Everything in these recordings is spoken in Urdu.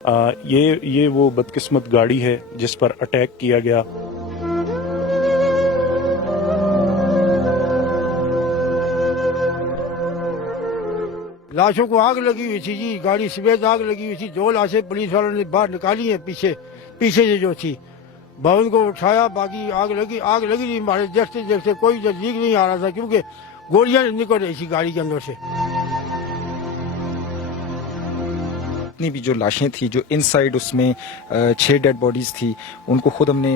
یہ وہ بدقسمت گاڑی ہے جس پر اٹیک کیا گیا۔ لاشوں کو آگ لگی ہوئی تھی جی، گاڑی سفید آگ لگی ہوئی تھی، 2 لاشیں پولیس والوں نے باہر نکالی ہیں پیچھے سے جو تھی، بہن کو اٹھایا، باقی آگ لگی نہیں، ہمارے دیکھتے کوئی نزدیک نہیں آ رہا تھا کیونکہ گولیاں نکل رہی تھی گاڑی کے اندر سے۔ جتنی بھی جو لاشیں تھیں، جو ان سائڈ اس میں 6 ڈیڈ باڈیز تھی، ان کو خود ہم نے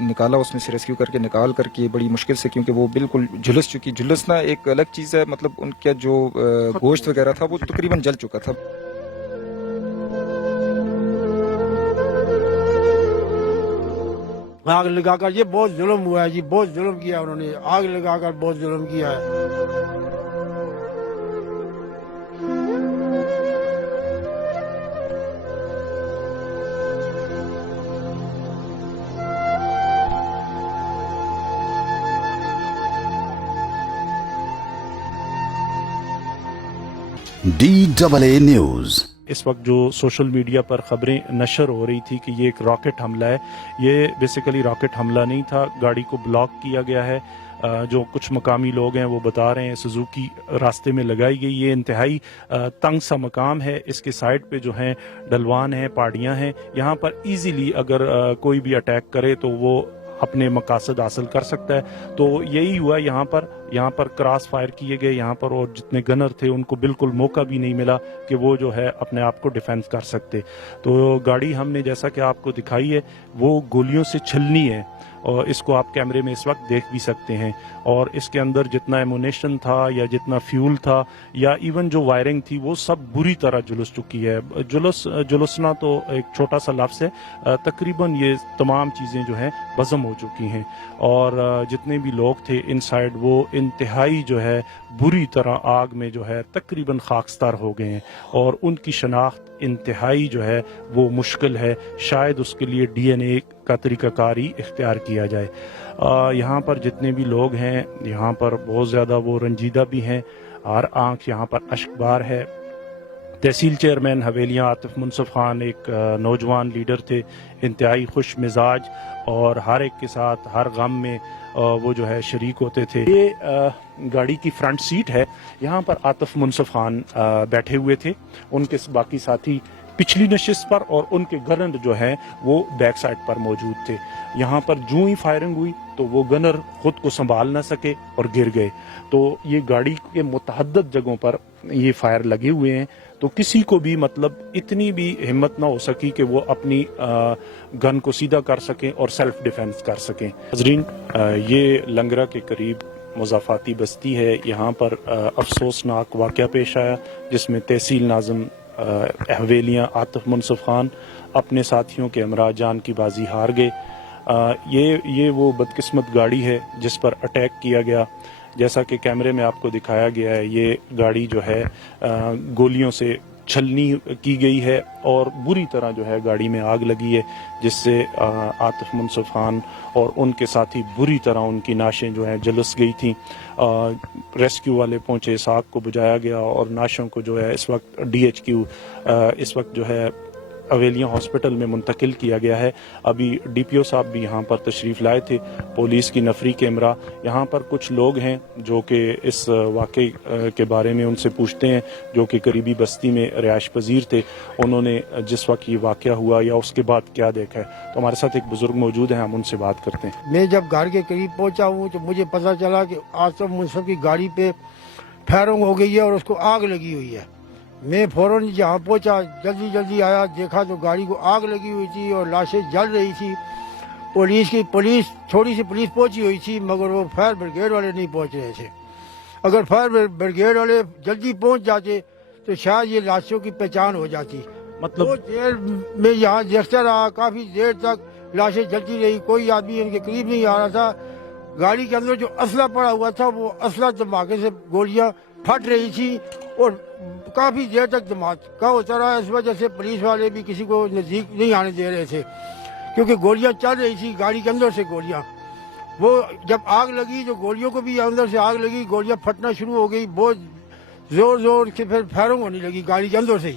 نکالا، اس میں سے ریسکیو کر کے نکال کر کے بڑی مشکل سے، کیونکہ وہ بالکل جھلس چکی۔ جھلسنا ایک الگ چیز ہے، مطلب ان کا جو گوشت وغیرہ تھا وہ تقریباً جل چکا تھا۔ آگ لگا کر یہ بہت ظلم ہوا ہے جی، بہت ظلم کیا انہوں نے، آگ لگا کر بہت ظلم کیا ہے۔ DAA news. اس وقت جو سوشل میڈیا پر خبریں نشر ہو رہی تھی کہ یہ ایک راکٹ حملہ ہے، یہ بیسیکلی راکٹ حملہ نہیں تھا، گاڑی کو بلاک کیا گیا ہے۔ جو کچھ مقامی لوگ ہیں وہ بتا رہے ہیں سوزوکی راستے میں لگائی گئی، یہ انتہائی تنگ سا مقام ہے، اس کے سائڈ پہ جو ہیں ڈلوان ہیں، پہاڑیاں ہیں، یہاں پر ایزیلی اگر کوئی بھی اٹیک کرے تو وہ اپنے مقاصد حاصل کر سکتا ہے۔ تو یہی ہوا یہاں پر کراس فائر کیے گئے یہاں پر، اور جتنے گنر تھے ان کو بالکل موقع بھی نہیں ملا کہ وہ جو ہے اپنے آپ کو ڈیفینس کر سکتے۔ تو گاڑی ہم نے جیسا کہ آپ کو دکھائی ہے وہ گولیوں سے چھلنی ہے، اور اس کو آپ کیمرے میں اس وقت دیکھ بھی سکتے ہیں، اور اس کے اندر جتنا ایمونیشن تھا یا جتنا فیول تھا یا ایون جو وائرنگ تھی وہ سب بری طرح جلس چکی ہے۔ جلسنا تو ایک چھوٹا سا لفظ ہے، تقریباً یہ تمام چیزیں جو ہیں بزم ہو چکی ہیں، اور جتنے بھی لوگ تھے ان سائڈ وہ انتہائی جو ہے بری طرح آگ میں جو ہے تقریباً خاکستار ہو گئے ہیں، اور ان کی شناخت انتہائی جو ہے وہ مشکل ہے، شاید اس کے لیے DNA کا طریقہ کاری اختیار کیا جائے۔ یہاں پر جتنے بھی لوگ ہیں یہاں پر بہت زیادہ وہ رنجیدہ بھی ہیں، ہر آنکھ یہاں پر اشک بار ہے۔ تحصیل چیئرمین حویلیاں عاطف منصف خان ایک نوجوان لیڈر تھے، انتہائی خوش مزاج، اور ہر ایک کے ساتھ ہر غم میں وہ جو ہے شریک ہوتے تھے۔ یہ گاڑی کی فرنٹ سیٹ ہے، یہاں پر عاطف منصف خان بیٹھے ہوئے تھے، ان کے باقی ساتھی پچھلی نشست پر، اور ان کے گنر جو ہیں وہ بیک سائڈ پر موجود تھے۔ یہاں پر جو ہی فائرنگ ہوئی تو وہ گنر خود کو سنبھال نہ سکے اور گر گئے۔ تو یہ گاڑی کے متعدد جگہوں پر یہ فائر لگے ہوئے ہیں، تو کسی کو بھی مطلب اتنی بھی ہمت نہ ہو سکی کہ وہ اپنی گن کو سیدھا کر سکیں اور سیلف ڈیفینس کر سکیں۔ حضرین، یہ لنگرا کے قریب مضافاتی بستی ہے، یہاں پر افسوسناک واقعہ پیش آیا جس میں تحصیل ناظم حویلیاں عاطف منصف خان اپنے ساتھیوں کے ہمراہ جان کی بازی ہار گئے۔ یہ وہ بدقسمت گاڑی ہے جس پر اٹیک کیا گیا، جیسا کہ کیمرے میں آپ کو دکھایا گیا ہے۔ یہ گاڑی جو ہے گولیوں سے چھلنی کی گئی ہے، اور بری طرح جو ہے گاڑی میں آگ لگی ہے، جس سے عاطف منصف خان اور ان کے ساتھی بری طرح ان کی نعشیں جو ہیں جلس گئی تھیں۔ ریسکیو والے پہنچے، اس آگ کو بجھایا گیا، اور نعشوں کو جو ہے اس وقت DHQ اس وقت جو ہے حویلیاں ہاسپٹل میں منتقل کیا گیا ہے۔ ابھی DPO صاحب بھی یہاں پر تشریف لائے تھے، پولیس کی نفری کے ہمراہ۔ یہاں پر کچھ لوگ ہیں جو کہ اس واقعے کے بارے میں ان سے پوچھتے ہیں، جو کہ قریبی بستی میں رہائش پذیر تھے، انہوں نے جس وقت یہ واقعہ ہوا یا اس کے بعد کیا دیکھا ہے۔ تو ہمارے ساتھ ایک بزرگ موجود ہیں، ہم ان سے بات کرتے ہیں۔ میں جب گھر کے قریب پہنچا ہوں تو مجھے پتہ چلا کہ عاطف منصف کی گاڑی پہ فائرنگ ہو گئی ہے اور اس کو آگ لگی ہوئی ہے۔ میں فوراً جہاں پہنچا، جلدی آیا، دیکھا تو گاڑی کو آگ لگی ہوئی تھی اور لاشیں جل رہی تھی۔ پولیس تھوڑی سی پولیس پہنچی ہوئی تھی، مگر وہ فائر بریگیڈ والے نہیں پہنچ رہے تھے۔ اگر فائر بریگیڈ والے جلدی پہنچ جاتے تو شاید یہ لاشوں کی پہچان ہو جاتی۔ مطلب بہت دیر میں یہاں دیکھتا رہا، کافی دیر تک لاشیں جلتی رہی، کوئی آدمی ان کے قریب نہیں آ رہا تھا۔ گاڑی کے اندر جو اسلحہ پڑا ہوا تھا وہ اسلحہ دھماکے سے گولیاں پھٹ رہی تھی، اور کافی دیر تک دھماکہ ہوتا رہا۔ اس وجہ سے پولیس والے بھی کسی کو نزدیک نہیں آنے دے رہے تھے، کیونکہ گولیاں چل رہی تھی گاڑی کے اندر سے گولیاں۔ وہ جب آگ لگی جو گولیوں کو بھی اندر سے آگ لگی، گولیاں پھٹنا شروع ہو گئی، بہت زور سے پھر فائرنگ ہونے لگی گاڑی کے اندر سے ہی۔